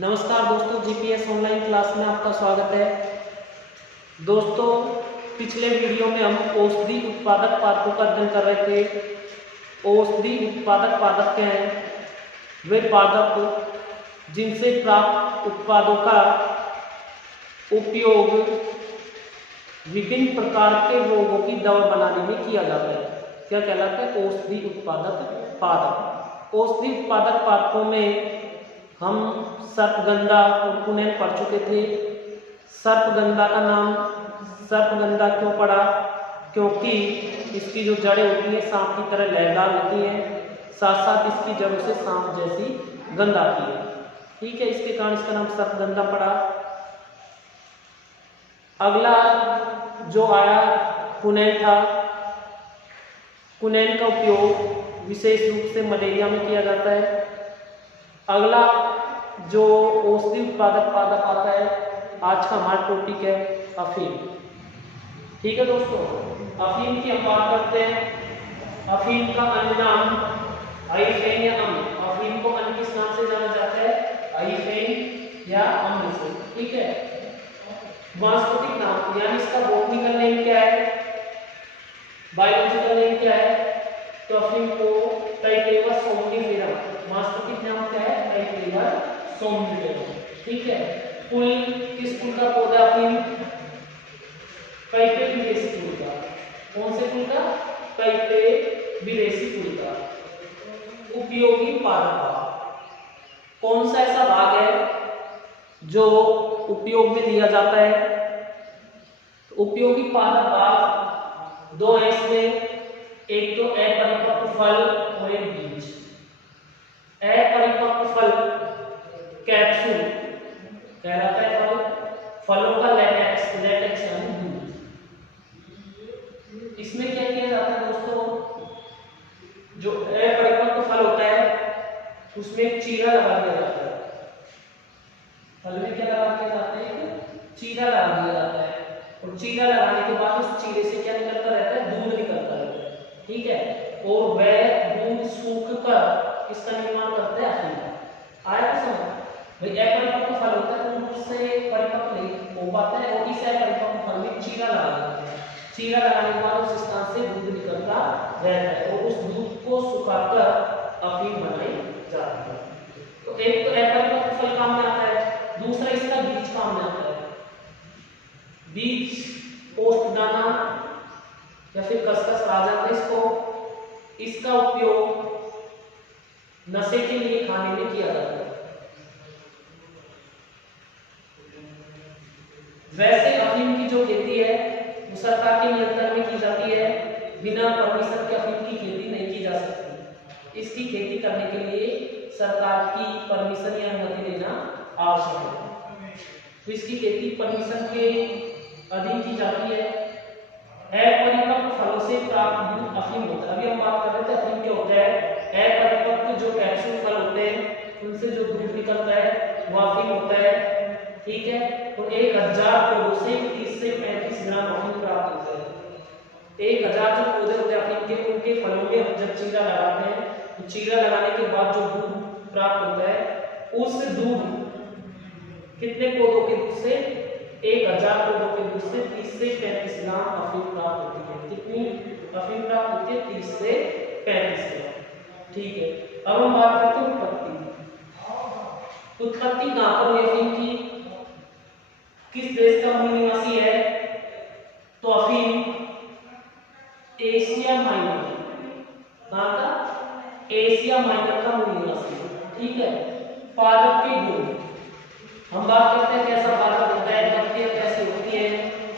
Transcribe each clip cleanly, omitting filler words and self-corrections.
नमस्कार दोस्तों, GPS online class में आपका स्वागत है। दोस्तों, पिछले वीडियो में हम औषधि उत्पादक पादपों का अध्ययन कर रहे थे। औषधि उत्पादक पादप क्या हैं? वे पादप जिनसे प्राप्त उत्पादों का उपयोग विभिन्न प्रकार के रोगों की दवा बनाने में किया जाता है। क्या कहलाता है? औषधि उत्पादक पादप। औषधि उत्पादक पादपों में हम सर्पगंधा और कुनेन पढ़ चुके थे। सर्पगंधा का नाम सर्पगंधा क्यों पड़ा? क्योंकि इसकी जो जड़ें होती हैं सांप की तरह लहरदार होती हैं, साथ साथ इसकी जड़ों से सांप जैसी गंध आती है। ठीक है, इसके कारण इसका नाम सर्पगंधा पड़ा। अगला जो आया कुनेन था। कुनेन का उपयोग विशेष रूप से मलेरिया में किया जाता है। अगला जो औषधि उत्पादक पादप आता है, आज का हमारा टॉपिक है अफीम। ठीक है दोस्तों, अफीम की हम बात करते हैं। अफीम का अन्य नाम आइफेन या अम्ल। अफीम को अन्य किस नाम से जाना जाता है? आइफेन या अम्ल से। ठीक है, वानस्पतिक नाम यानी इसका बॉटनिकल नेम क्या है, बायोलॉजिकल नेम क्या है? तो अफीम को टाइटेवा सोमनिफेरम, वानस्पतिक नाम क्या है? टाइटेवा सोमनिफेरम। ठीक है, कुल किस कुल का पौधा अफीम? काइपेबिरेसी कुल का। कौन से कुल का? काइपेबिरेसी कुल का। उपयोगी पादप भाग, कौन सा ऐसा भाग है जो उपयोग में लिया जाता है? तो उपयोगी पादप भाग दो है इसमें, एक तो अपरिपक्व फल और एक बीज। अपरिपक्व फल कैप्सूल कहलाता है फल, फलों का लेटेक्स यानी दूध। इसमें क्या किया जाता है दोस्तों? जो अपरिपक्व फल होता है उसमें एक चीरा लगा दिया जाता है। फल में क्या लगा दिया जाता है? चीरा लगा दिया जाता है, और चीरा लगाने के बाद उस चीरे से क्या निकलता रहता है? दूध निकलता रहता है। ठीक है, और वह दूध सूख कर इसका निर्माण करते हैं अफीम। आया तो समझ भाई, अपरिपक्व फल होता है तो उससे परिपक्व नहीं हो पाता है, और इस अपरिपक्व फल में चीरा लगा देते हैं। चीरा लगाने के बाद उस स्थान से दूध निकलता रहता है, और उस दूध को सुखाकर अफीम बनाई जाती है। तो एक तो अपरिपक्व फल काम में आता है, दूसरा इसका बीज काम में आता है। बीज ओष्ठदाना या फिर खसखस कहा जाता है इसको। इसका उपयोग नशे के लिए खाने में किया जाता है। वैसे अफीम की जो खेती है वो सरकार के नियंत्रण में की जाती है। बिना परमिशन के अफीम की खेती नहीं की जा सकती। इसकी खेती करने के लिए सरकार की परमिशन या अनुमति लेना आवश्यक है। तो इसकी खेती परमिशन के अधीन की जाती है। अपरिपक्व फलों से प्राप्त दूध अफीम होता है। अभी हम बात कर रहे थे अफीम क्या होता है। अपरिपक्व जो कैप्सूल फल होते हैं उनसे जो दूध निकलता है वो अफीम होता है। ठीक है, तो 1000 पौधों से 30 से 35 ग्राम अफीम प्राप्त होता है। 1000 जो पौधे होते हैं अफीम के, उनके फलों में हम जब चीरा लगाते हैं तो चीरा लगाने के बाद जो दूध प्राप्त होता है, उस दूध कितने पौधों के दूध से? 1000 पौधों के दूध से 30 से 35 ग्राम अफीम प्राप्त होती है। कितनी अफीम प्राप्त होती है? 30 से 35 ग्राम। ठीक है, अब हम बात करते हैं उत्पत्ति। उत्पत्ति कहां पर हुई अफीम की? किस देश का मूल निवासी है? तो अफीम एशिया माइनर। कहां का? एशिया माइनर का मूल निवासी है। ठीक है, पादप के गुण हम बात करते हैं। कैसा पादप होता है, पत्तियां कैसी होती है,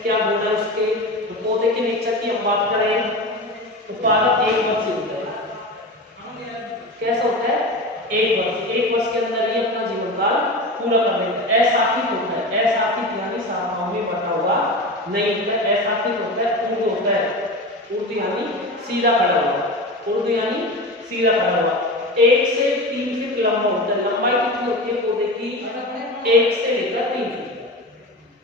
क्या गुण है उसके। तो पौधे के नेचर की हम बात करें तो पादप एक वर्षीय होता है। कैसा होता है? एक वर्ष के अंदर ही अपना जीवन काल पूरा कर लेता है। अशाखित होता है। अशाखित यानी शाखाओं में बटा हुआ नहीं होता है। अशाखित होता है, ऊर्ध्व होता है। ऊर्ध्व यानी सीधा खड़ा हुआ। ऊर्ध्व यानी सीधा खड़ा हुआ। 1 से 3 फीट लंबा होता है। लंबाई कितनी होती है पौधे की? 1 से लेकर 3 फीट।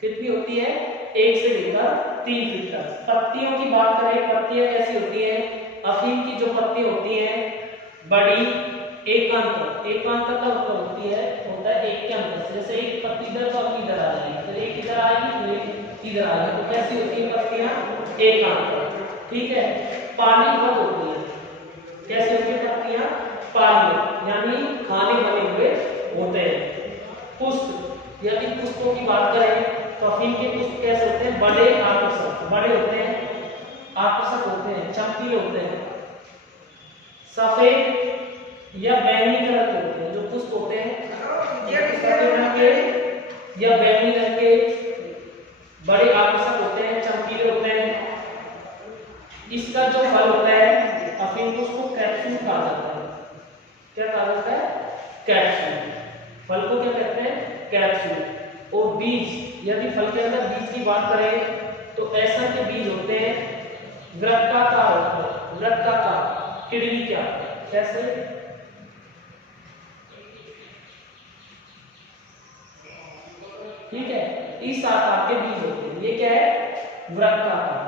कितनी होती है? 1 से लेकर 3 फीट तक। पत्तियों की बात करें, पत्तियां कैसी होती है? अफीम की जो पत्ती होती है बड़ी एकांतर का मतलब होता है एक पत्तियां जैसे एक पत्ती इधर तो अपनी इधर आ जाएगी, फिर एक इधर आएगी तो एक इधर आ जाएगी, तो कैसी होती है पत्तियां एक आंतर, ठीक है। पानीबद्ध होती है, कैसे होती है पत्तियां पानी यानी खाने बने हुए होते हैं। पुष्प यदि पुष्पों की बात करें तो अफीम के पुष्प कैसे होते हैं, बड़े आकर्षक, बड़े होते हैं, आकर्षक होते हैं, चमकीले होते हैं, सफेद या बैंगनी कलर के होते हैं। जो पुष्प होते हैं सफेद रंग के या बैंगनी रंग के, बड़े आकर्षक होते हैं, चमकीले होते हैं। इसका जो फल होता है अफीम को उसको कैप्सूल कहा जाता है। क्या कहा जाता है, कैप्सूल। फल को क्या कहते हैं, कैप्सूल। और बीज, यदि फल के अंदर बीज की बात करें तो ऐसा के बीज होते हैं वृत्ताकार होते हैं, वृत्ताकार, किडनी क्या कैसे, ठीक है, इस आकार के बीज होते हैं। ये क्या है, वृत्ताकार,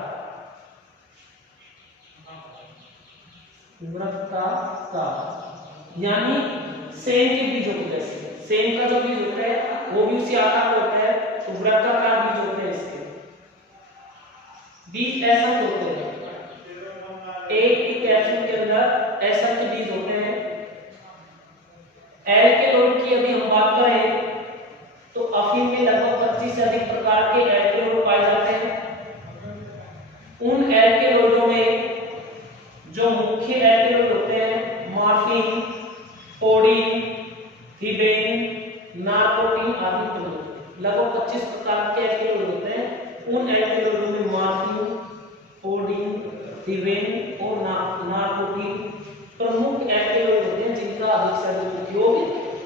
वृत्ताकार यानी सेम के बीजों के जैसे। सेम का जो बीज होता है वो भी उसी आकार का होता है, तो वृत्ताकार बीज होते हैं इसके। बीज ऐसा होते हैं, एक कैप्सूल के अंदर ऐसा के बीज होते हैं। एल्केलॉइड की यदि हम बात करें तो अफीम में लगभग 25 से अधिक प्रकार के एल्केलॉइड पाए जाते हैं। उन एल्केलॉइडों में जो मुख्य एल्केलॉइड होते हैं मॉर्फिन, कोडीन, हीबेन, नार्कोटिन आदि प्रमुख, लगभग 25 प्रकार के एल्केलॉइड होते हैं। उन एल्केलॉइडों में मॉर्फिन, कोडीन, हीबेन और नार्कोटिन प्रमुख एल्केलॉइड होते हैं जिनका अधिक से अधिक उपयोग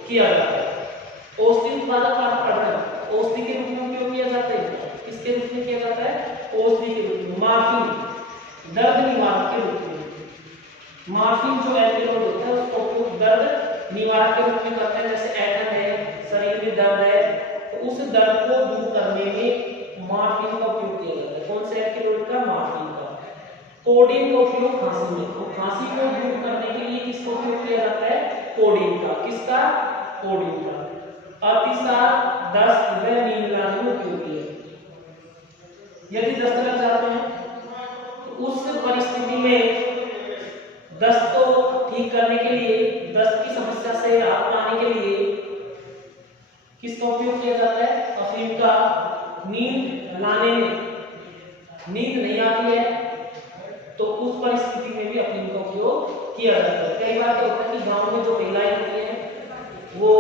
किया जाता है। औषधि उत्पादक पदार्थ औषधि के रूप में उपयोग किया जाता है। किसके रूप में किया जाता है, औषधि के रूप में। मॉर्फिन दर्द निवारक के रूप में, मॉर्फिन जो एल्केलॉइड होता है उसका उपयोग दर्द निवारक के रूप में करते हैं। जैसे ऐंठन है, शरीर में दर्द है, तो उस दर्द को दूर करने में मॉर्फिन का उपयोग किया जाता है। कौन से एल्केलॉइड का, मॉर्फिन का। कोडीन का उपयोग खांसी में, तो खांसी को दूर करने के लिए किसका उपयोग किया जाता है, कोडीन का। किसका, कोडीन का। अतिसार, दस्त व नींद लाने में उपयोगी है। यदि दस्त लग जाते हैं तो उस परिस्थिति में दस्त को ठीक करने के लिए, दस्त की समस्या से राहत पाने के लिए किसका उपयोग किया जाता है, अफीम का। नींद लाने में, नींद नहीं आती है तो उस परिस्थिति में भी अफीम का उपयोग किया जाता है। कई बार क्या होता है कि गांव में जो महिलाएं होती हैं वो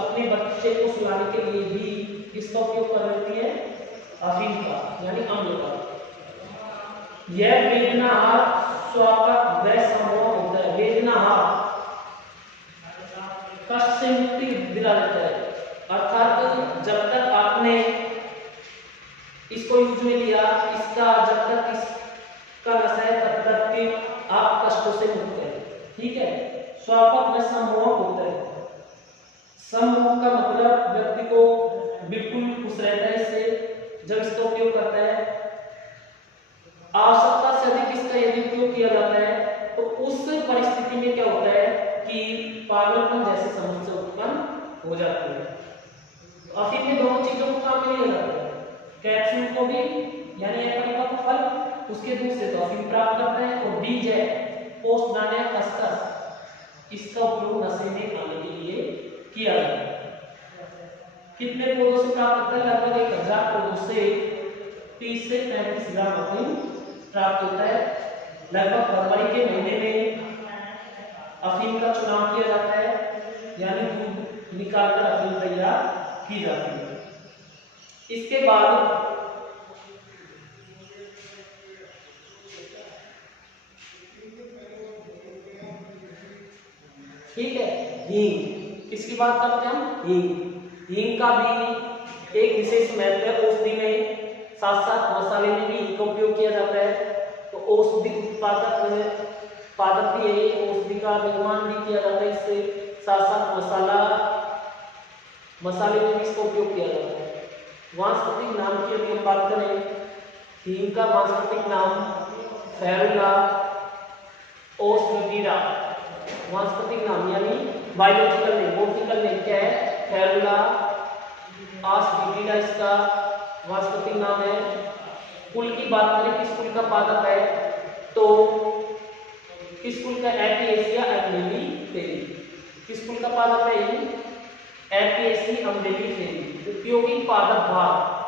अपने बच्चे को सुलाने के लिए भी किसका उपयोग कर लेती है, अफीम का यानी अम्ल का। यह वेदनाहार, स्वापक व सम्मोहक होता है। वेदनाहार कष्ट से मुक्ति दिला देता है, अर्थात जब तक आपने इसको यूज में लिया, इसका जब तक इसका नशा है तब तक आप कष्टों से मुक्त है, ठीक है। स्वापक व सम्मोहक होता है। सम्मोहक का मतलब व्यक्ति को बिल्कुल खुश रहता है इससे जब इसका उपयोग करता है। आवश्यकता से अधिक इसका यदि उपयोग किया जाता है तो उस परिस्थिति में क्या होता है कि पागलपन जैसी समस्या उत्पन्न हो जाती है। अफीम में दोनों चीजों को काम में लिया जाता है, कैप्सूल को भी यानी अपरिपक्व फल, उसके दूध से तो अफीम प्राप्त करते हैं, और बीज है पोषदान खसखस, इसका उपयोग नशे में खाने के लिए किया जाता है। कितने पौधों से प्राप्त होता है, लगभग 1000 पौधों से 30 से 35 ग्राम अफीम प्राप्त होता है। लगभग फरवरी के महीने में अफीम का चुनाव किया जाता है, यानी दूध निकालकर अफीम तैयार की जाती है। इसके बाद ठीक है, हींग, किसकी बात करते हैं हम, हींग। हींग का भी एक विशेष महत्व है औषधि में, साथ साथ मसाले में भी हींग का उपयोग किया जाता है। तो औषधि उत्पादक भी है, औषधि का निर्माण भी किया जाता है इससे, साथ साथ मसाले में भी इसका उपयोग किया जाता है। वानस्पतिक नाम की यदि हम बात करें, हींग का वानस्पतिक नाम फेरुला ओस्मिरा, वानस्पतिक नाम यानी बायोलॉजिकल नेम, बॉटनिकल नेम क्या है? फेरुला आस्पिटिडा इसका वानस्पतिक नाम है। कुल की बात करें किस कुल का पादप है, तो किस कुल का? एपिएसिया अम्बेलिफेरी। किस कुल का पादप है ये? Apiaceae Umbelliferae. उपयोगी पादप भाग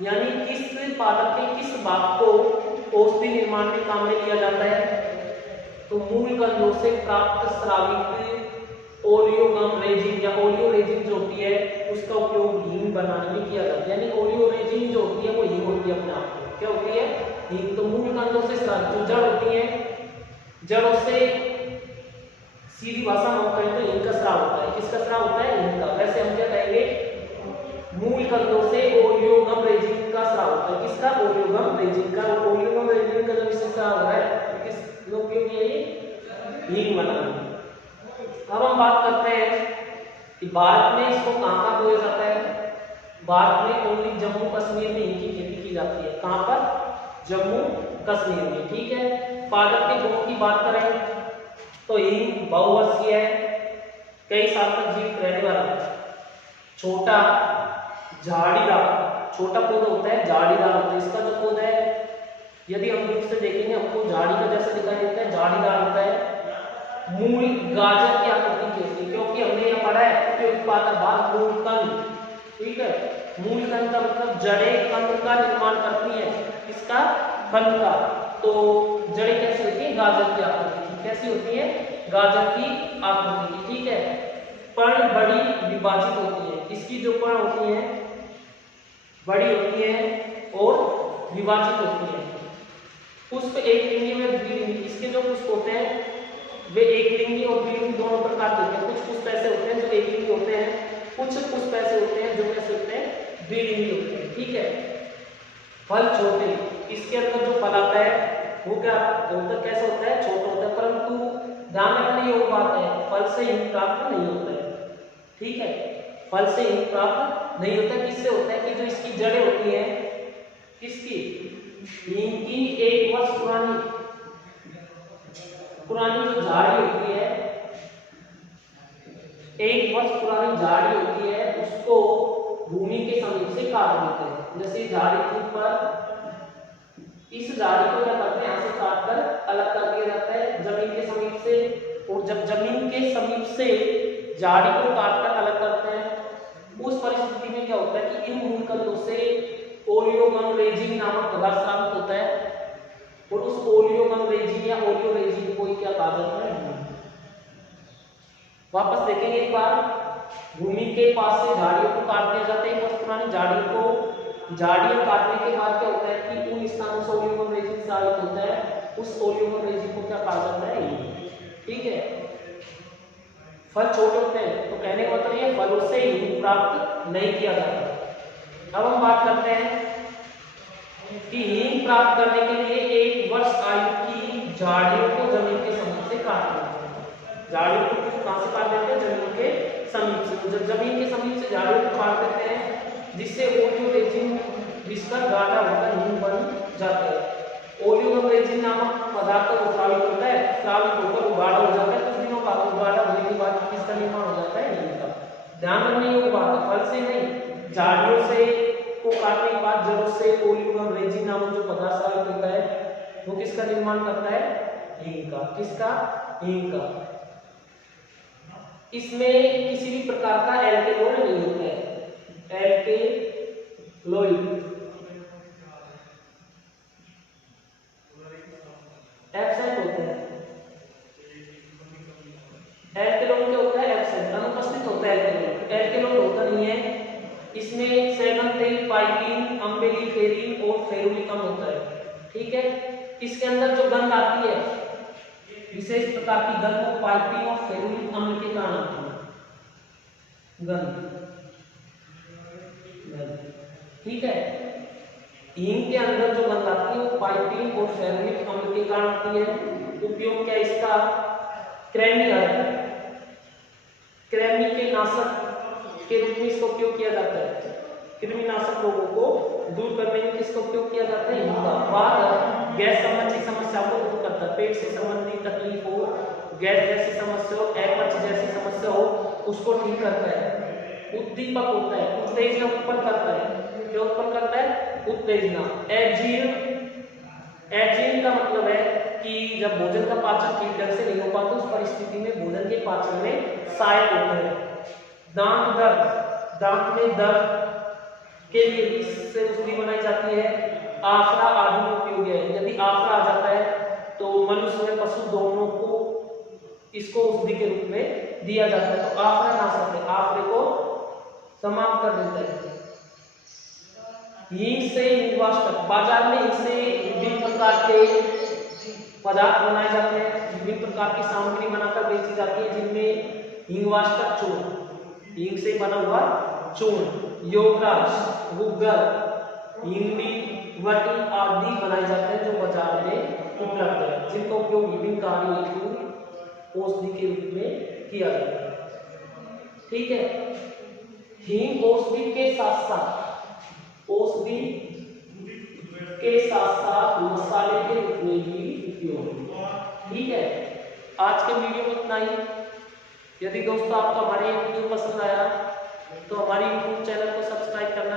यानी किस पादप के किस भाग को औषधि निर्माण में काम में लिया जाता है, तो मूल कंदों से प्राप्त स्रावित ओलियोगम रेजिन या ओलियो रेजिन जो होती है उसका उपयोग हींग बनाने में किया जाता है। यानी ओलियो रेजिन जो होती है वो हींग होती है अपने आप में। क्या होती है? हींग। तो मूल कंदों से स्रावित जो जड़ होती है, जड़ों से सीधी भाषा में कहें तो हींग का स्राव होता है। किसका स्राव होता है? हींग का। वैसे हम क्या कहेंगे? मूल कंदों से ओलियोगम रेजिन का स्राव होता है। किसका? ओलियोगम रेजिन का। ओलियोगम रेजिन का जब इससे स्राव हो रहा है किस लोग क्यों ये हींग बनाने। अब हम बात करते हैं कि भारत में इसको कहाँ बोया जाता है। भारत में ओनली जम्मू कश्मीर में इनकी खेती की जाती है। कहाँ पर? जम्मू कश्मीर में। ठीक है। पादप के गुणों की बात करें तो हींग बहुवर्षीय है, कई साल तक जीवित रहने वाला, छोटा झाड़ीदार, छोटा पौधा होता है, झाड़ीदार होता है। इसका जो पौधा है यदि हम दूर से देखेंगे हमको झाड़ी का जैसा दिखाई देता है, झाड़ीदार होता है। मूल गाजर की आकृति की होती है, क्योंकि हमने यहाँ पढ़ा है उपयुक्त पादप भाग मूल कंद। ठीक है। मूल कंद का मतलब जड़ें कंद का निर्माण करती है। किसका? कंद का। तो जड़ें कैसी होती है? गाजर की आकृति की। कैसी होती है? गाजर की आकृति की। ठीक है। पर्ण बड़ी विभाजित होती है। इसकी जो पर्ण होती है बड़ी होती है और विभाजित होती है। पुष्प एक लिंगी में द्विलिंगी। इसके जो पुष्प होते हैं वे एक लिंगी और द्विलिंगी दोनों प्रकार के होते हैं। कुछ पुष्प ऐसे होते हैं जो एक लिंगी होते हैं, कुछ पुष्प ऐसे होते हैं जो कैसे होते हैं? द्विलिंगी होते हैं। ठीक है। फल छोटे, इसके अंदर जो फल आता है वो क्या होता है? कैसा होता है? छोटा होता है। परंतु ध्यान रखने योग्य बात है फल से हींग प्राप्त नहीं होता है। ठीक है। फल से हींग प्राप्त नहीं होता। किससे होता है? कि जो इसकी जड़ें होती हैं, किसकी? हींग की 1 वर्ष पुरानी जो झाड़ी होती है, 1 वर्ष पुरानी झाड़ी होती है, उसको भूमि के समीप से काट देते हैं। जैसे झाड़ी के ऊपर इस झाड़ी को क्या करते हैं? यहाँ से काट कर अलग कर दिया जाता है जमीन के समीप से। और जब जमीन के समीप से झाड़ी को काट कर अलग करते हैं उस परिस्थिति में क्या होता है कि इन मूल कंदों से ओलियोगम रेजिन नामक पदार्थ स्रावित होता है। और उस ओलियोगम रेजिन या ओलियो रेजिन को क्या कहा जाता है? वापस देखेंगे एक बार। भूमि के पास से झाड़ियों को काट दिया जाता है। बस पुरानी झाड़ियों को, झाड़ियां काटने के बाद क्या होता है कि उन स्थानों से ओलियोगम रेजिन स्रावित होता है। उस ओलियोगम रेजिन को क्या कहा जाता है? ठीक है। फल छोटे होते हैं तो कहने का मतलब ये फलों से हींग प्राप्त नहीं किया जाता। अब हम बात करते हैं कि हींग प्राप्त करने के लिए 1 वर्ष आयु की झाड़ियों को जमीन के समीप से काटना है। झाड़ियों को कहां से काट देते हैं? जमीन के समीप से। जब जमीन के समीप से झाड़ियों को काट देते हैं जिससे ओलियो रेजिन जिसका गाढ़ा होकर हींग बन जाता है। ओलियोगम रेजिन नामक पदार्थ को स्रावित होता है, स्रावित होकर वो गाढ़ा हो जाता है। कुछ दिनों बाद वो गाढ़ा होने के बाद किसका निर्माण हो जाता है? हींग का। ध्यान रखने योग्य बात है फल से नहीं, झाड़ियों से को काटने के बाद जड़ों से ओलियोगम रेजिन नामक जो पदार्थ स्रावित होता है वो किसका निर्माण करता है? हींग का। किसका? हींग का। इसमें किसी भी प्रकार का एल्केनॉल नहीं होता है। एल्केनॉइड एब्सेंट होता है। एल्केनॉल क्या होता है? एब्सेंट, अनुपस्थित होता है एल्केनॉल। एल्केनॉल होता नहीं है। इसमें सेगन तेल, पाइपीन, अम्बेलिफेरिन और फेरुलिकम होता है। ठीक है। इसके अंदर जो गंध आती है विशेष प्रकार की गंध को पाइपीन और फेरुलिक अम्ल के कारण आती है। गंध। ठीक है। हींग के अंदर जो गंध आती है वो पाइपीन और फेरुलिक अम्ल के कारण आती है। उपयोग क्या इसका? कृमि है। कृमि के नाशक के रूप में इसका उपयोग किया जाता है। कृमिनाशक रोगों को दूर करने में किसका उपयोग किया जाता है? हींग का। बात गैस संबंधी समस्या को दूर करता है, पेट से संबंधित तकलीफ हो, गैस जैसी समस्या हो, अपच जैसी समस्या हो, उसको ठीक करता है। उद्दीपक होता है, उत्तेजना उत्पन्न करता है। क्या उत्पन्न करता है? उत्तेजना। एजीन का मतलब है कि जब भोजन का पाचन ठीक ढंग से नहीं हो पाता, उस परिस्थिति में भोजन के पाचन में सहायक होता है। दांत दर्द, दांत में दर्द के लिए इससे औषधि बनाई जाती है। आफरा आदि में उपयोगी है। यदि आफरा आ जाता है तो मनुष्य व पशु दोनों को इसको औषधि के रूप में दिया जाता है। तो आफरा नाशक है, आफरे को समाप्त कर देता है। हींग से हींगवाष्टक, बाजार में हींग से विभिन्न प्रकार के पदार्थ बनाए जाते हैं, विभिन्न प्रकार की सामग्री बनाकर बेची जाती है, जिनमें हींगवाष्टक चूर्ण, हींग से बना हुआ चूर्ण, योगराज, गुग्गर, हींगनी, वटी आदि बनाए जाते हैं जो बाजार में उपलब्ध है, जिनका उपयोग विभिन्न कार्यों हेतु औषधि के रूप में किया जाता है। ठीक है। हींग औषधि के साथ साथ मसाले के रूप में भी उपयोग। ठीक है। आज के वीडियो में इतना ही। यदि दोस्तों आपको हमारे वीडियो पसंद आया तो हमारे YouTube चैनल को सब्सक्राइब करना